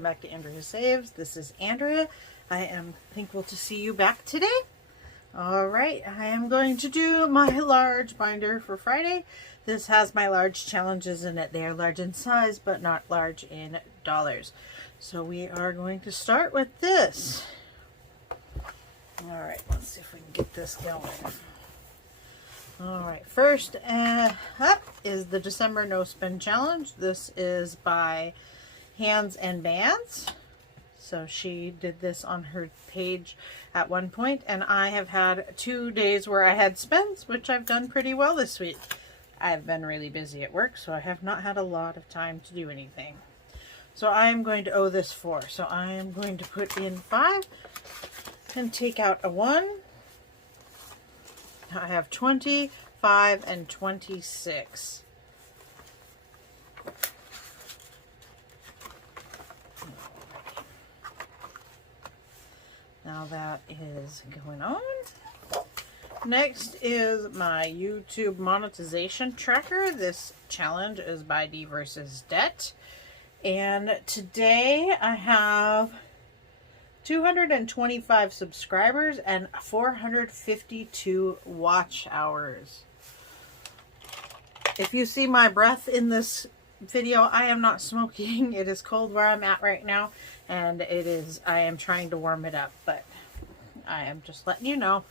welcome back to Andrea Saves. This is Andrea. I am thankful to see you back today. Alright, I am going to do my large binder for Friday. This has my large challenges in it. They are large in size, but not large in dollars. So we are going to start with this. Alright, let's see if we can get this going. Alright, first up is the December No Spend Challenge. This is by Hands and Bands. So she did this on her page at one point, and I have had 2 days where I had spends, which I've done pretty well this week. I've been really busy at work, so I have not had a lot of time to do anything. So I'm going to owe this 4. So I am going to put in 5 and take out a 1. I have 20, 5, and 26. Now that is going on. Next is my YouTube monetization tracker. This challenge is by D versus Debt. And today I have 225 subscribers and 452 watch hours. If you see my breath in this video, I am not smoking. It is cold where I'm at right now, and I am trying to warm it up, but I am just letting you know.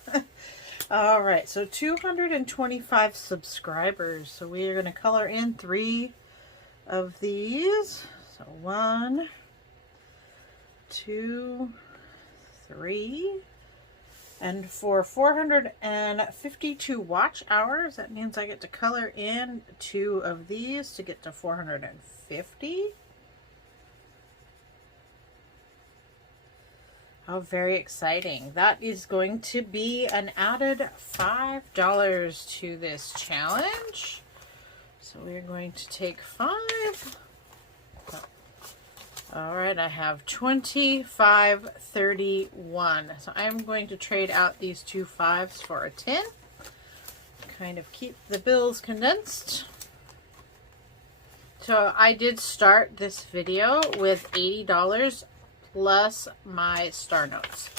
All right, so 225 subscribers. So we are going to color in 3 of these. So 1, 2, 3, and for 452 watch hours, that means I get to color in 2 of these to get to 450. How very exciting. That is going to be an added $5 to this challenge. So we're going to take 5. All right, I have 25.31. So I'm going to trade out these 2 5s for a 10. Kind of keep the bills condensed. So I did start this video with $80 plus my star notes.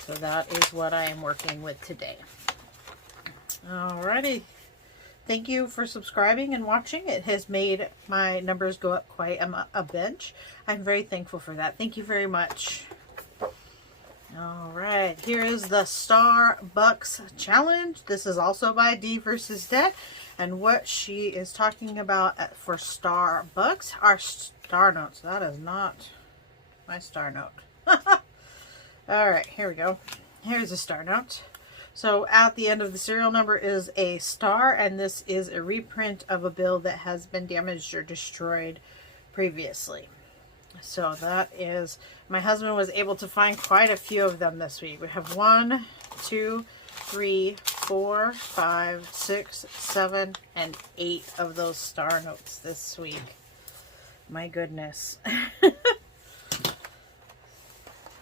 So that is what I am working with today. Alrighty. Thank you for subscribing and watching. It has made my numbers go up quite a bunch. I'm very thankful for that. Thank you very much. All right, here is the Starbucks challenge. This is also by D versus Debt. And what she is talking about for Starbucks are star notes. That is not my star note. All right, here we go. Here's a star note. So at the end of the serial number is a star, and this is a reprint of a bill that has been damaged or destroyed previously. So that is, my husband was able to find quite a few of them this week. We have 1, 2, 3, 4, 5, 6, 7, and 8 of those star notes this week. My goodness.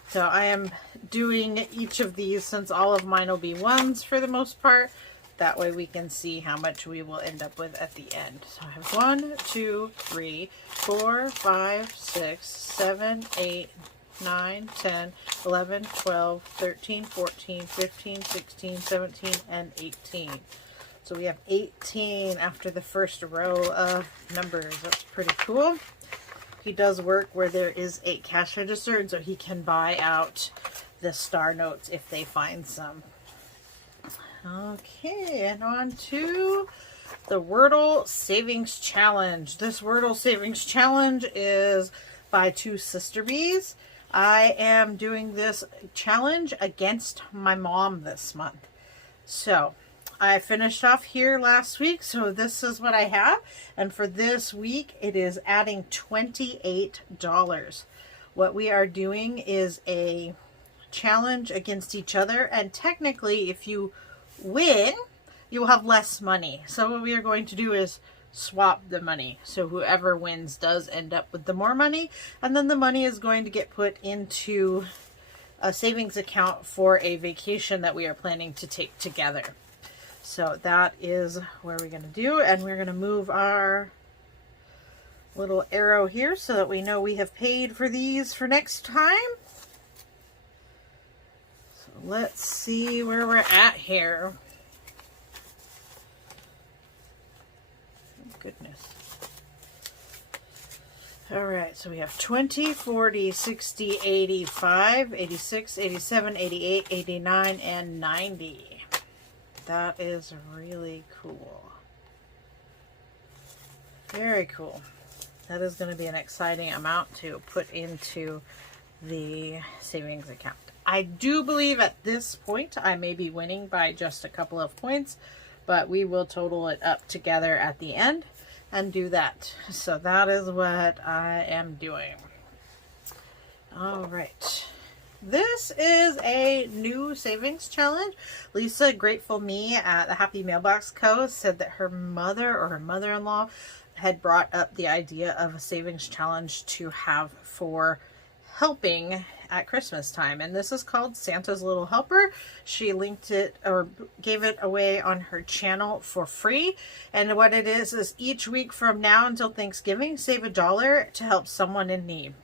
So I am doing each of these, since all of mine will be 1s for the most part. That way we can see how much we will end up with at the end. So I have 1, 2, 3, 4, 5, 6, 7, 8, 9, 10, 11, 12, 13, 14, 15, 16, 17, and 18. So we have 18 after the first row of numbers. That's pretty cool. He does work where there is a cash register, and so he can buy out the star notes if they find some. Okay, and on to the Wordle Savings Challenge. This Wordle Savings Challenge is by 2 Sister Bees. I am doing this challenge against my mom this month. So I finished off here last week, so this is what I have. And for this week, it is adding $28. What we are doing is a challenge against each other, and technically, if you win, you will have less money. So what we are going to do is swap the money. So whoever wins does end up with the more money, and then the money is going to get put into a savings account for a vacation that we are planning to take together. So that is where we're going to do, and we're going to move our little arrow here so that we know we have paid for these for next time. So let's see where we're at here. Oh, goodness. All right, so we have 20, 40, 60, 85, 86, 87, 88, 89, and 90. That is really cool. Very cool. That is going to be an exciting amount to put into the savings account. I do believe at this point I may be winning by just a couple of points, but we will total it up together at the end and do that. So that is what I am doing. All right. This is a new savings challenge. Lisa, Grateful Me at the Happy Mailbox Co. said that her mother or her mother-in-law had brought up the idea of a savings challenge to have for helping at Christmas time. And this is called Santa's Little Helper. She linked it or gave it away on her channel for free. And what it is each week from now until Thanksgiving, save $1 to help someone in need.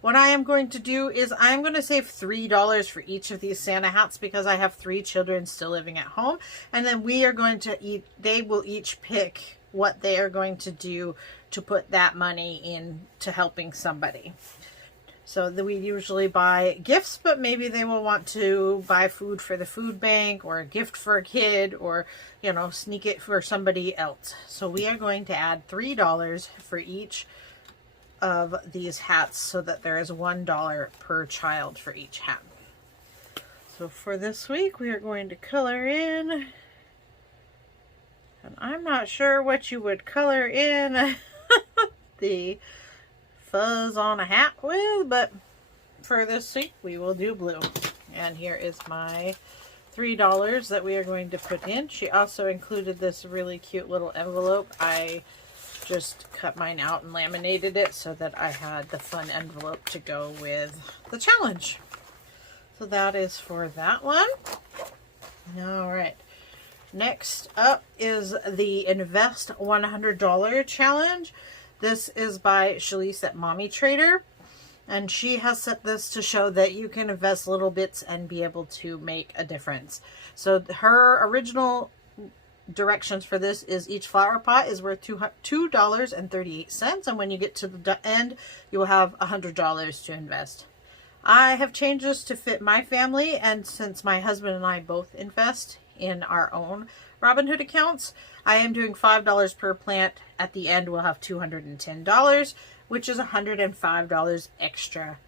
What I am going to do is I'm going to save $3 for each of these Santa hats because I have 3 children still living at home. And then we are going to they will each pick what they are going to do to put that money into helping somebody. So we usually buy gifts, but maybe they will want to buy food for the food bank or a gift for a kid or, you know, sneak it for somebody else. So we are going to add $3 for each of these hats so that there is $1 per child for each hat. So for this week, we are going to color in, and I'm not sure what you would color in the fuzz on a hat with, but for this week we will do blue. And here is my $3 that we are going to put in. She also included this really cute little envelope. I just cut mine out and laminated it so that I had the fun envelope to go with the challenge. So that is for that one. All right. Next up is the Invest $100 challenge. This is by Shalise at Mommy Trader, and she has set this to show that you can invest little bits and be able to make a difference. So her original directions for this is each flower pot is worth $2.38, and when you get to the end, you will have $100 to invest. I have changed this to fit my family, and since my husband and I both invest in our own Robinhood accounts, I am doing $5 per plant. At the end, we'll have $210, which is $105 extra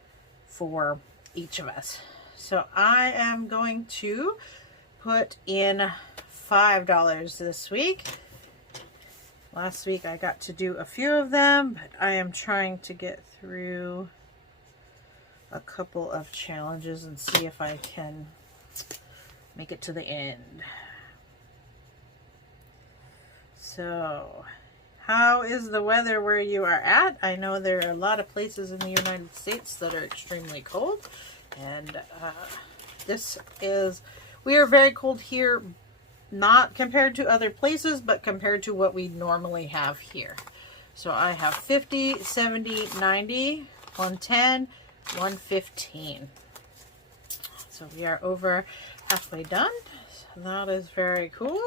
for each of us. So I am going to put in $5 this week. Last week I got to do a few of them, but I am trying to get through a couple of challenges and see if I can make it to the end. So, how is the weather where you are at? I know there are a lot of places in the United States that are extremely cold, and we are very cold here, not compared to other places, but compared to what we normally have here. So I have 50, 70, 90, 110, 115. So we are over halfway done. So that is very cool.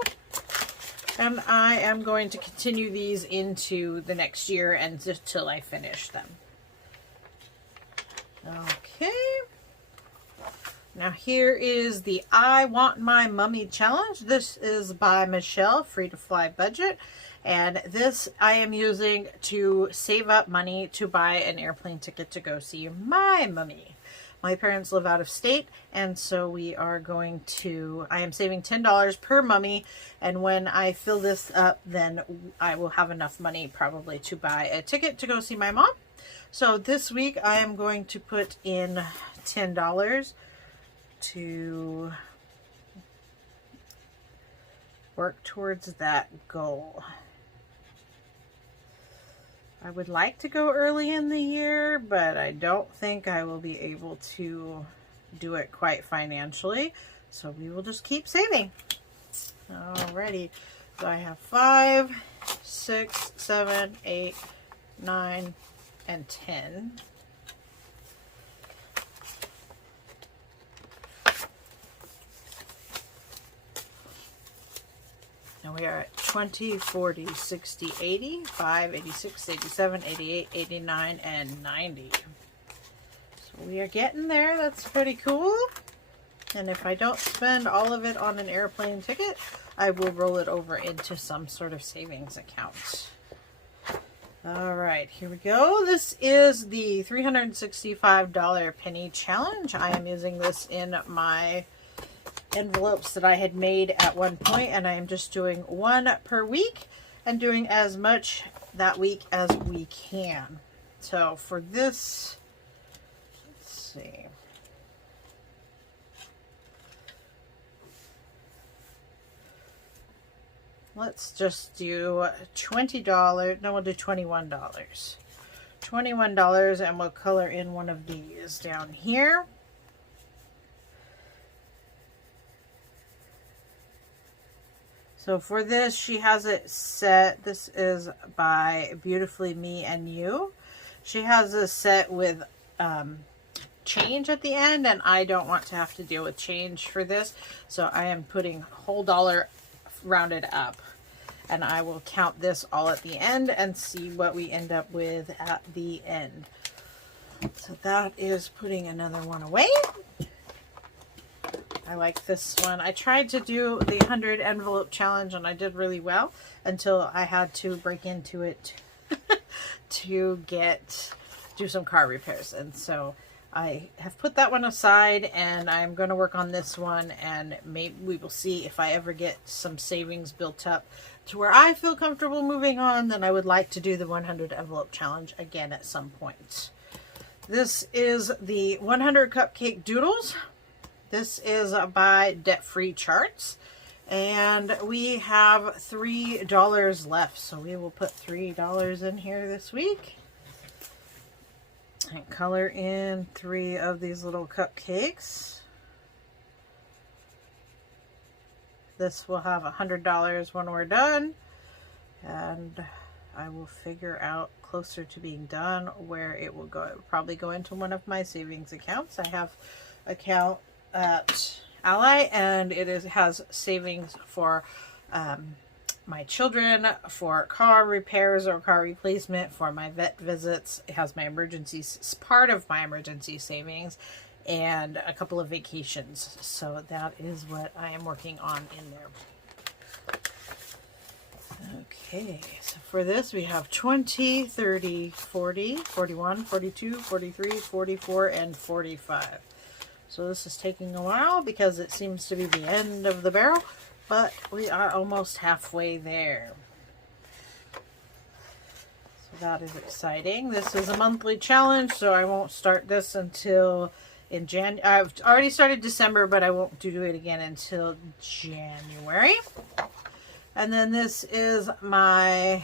And I am going to continue these into the next year and just till I finish them. Okay. Now here is the I Want My Mummy Challenge. This is by Michelle, Free to Fly Budget. And this I am using to save up money to buy an airplane ticket to go see my mummy. My parents live out of state, and so we are going to, I am saving $10 per mummy, and when I fill this up, then I will have enough money probably to buy a ticket to go see my mom. So this week I am going to put in $10 to work towards that goal. I would like to go early in the year, but I don't think I will be able to do it quite financially. So we will just keep saving. Alrighty. So I have 5, 6, 7, 8, 9, and 10. And we are at 20, 40, 60, 80, 5, 86, 87, 88, 89, and 90. So we are getting there. That's pretty cool. And if I don't spend all of it on an airplane ticket, I will roll it over into some sort of savings account. All right, here we go. This is the $365 penny challenge. I am using this in my envelopes that I had made at one point, and I am just doing one per week and doing as much that week as we can. So for this, let's see. Let's just do $20. No, we'll do $21. $21, and we'll color in one of these down here. So for this, she has it set. This is by Beautifully Me and You. She has this set with change at the end, and I don't want to have to deal with change for this. So I am putting whole dollar rounded up. And I will count this all at the end and see what we end up with at the end. So that is putting another one away. I like this one. I tried to do the 100 envelope challenge and I did really well until I had to break into it to do some car repairs. And so I have put that one aside, and I'm going to work on this one, and maybe we will see if I ever get some savings built up to where I feel comfortable moving on. Then I would like to do the 100 envelope challenge again at some point. This is the 100 cupcake doodles. This is by Debt Free Charts, and we have $3 left, so we will put $3 in here this week. And color in 3 of these little cupcakes. This will have $100 when we're done, and I will figure out closer to being done where it will go. It will probably go into one of my savings accounts. I have an account at Ally, and has savings for my children, for car repairs or car replacement, for my vet visits. It has my emergencies, part of my emergency savings, and a couple of vacations. So that is what I am working on in there. Okay, so for this we have 20, 30, 40, 41, 42, 43, 44, and 45. So this is taking a while because it seems to be the end of the barrel, but we are almost halfway there. So that is exciting. This is a monthly challenge, so I won't start this until in January. I've already started December, but I won't do it again until January. And then this is my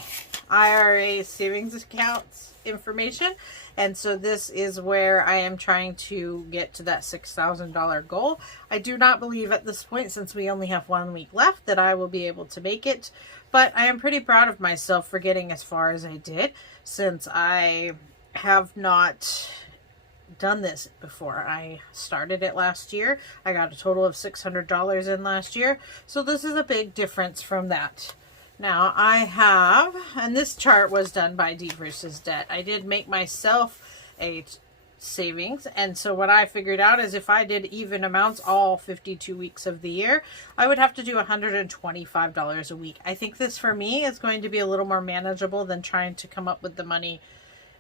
IRA savings accounts information. And so this is where I am trying to get to that $6,000 goal. I do not believe at this point, since we only have 1 week left, that I will be able to make it. But I am pretty proud of myself for getting as far as I did, since I have not done this before. I started it last year. I got a total of $600 in last year. So this is a big difference from that. Now I have, and this chart was done by D versus Debt. I did make myself a savings, and so what I figured out is if I did even amounts all 52 weeks of the year, I would have to do $125 a week. I think this for me is going to be a little more manageable than trying to come up with the money,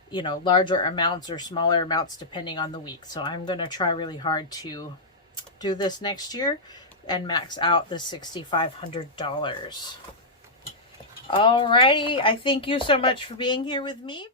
you know, larger amounts or smaller amounts depending on the week. So I'm going to try really hard to do this next year and max out the $6,500. Alrighty, I thank you so much for being here with me.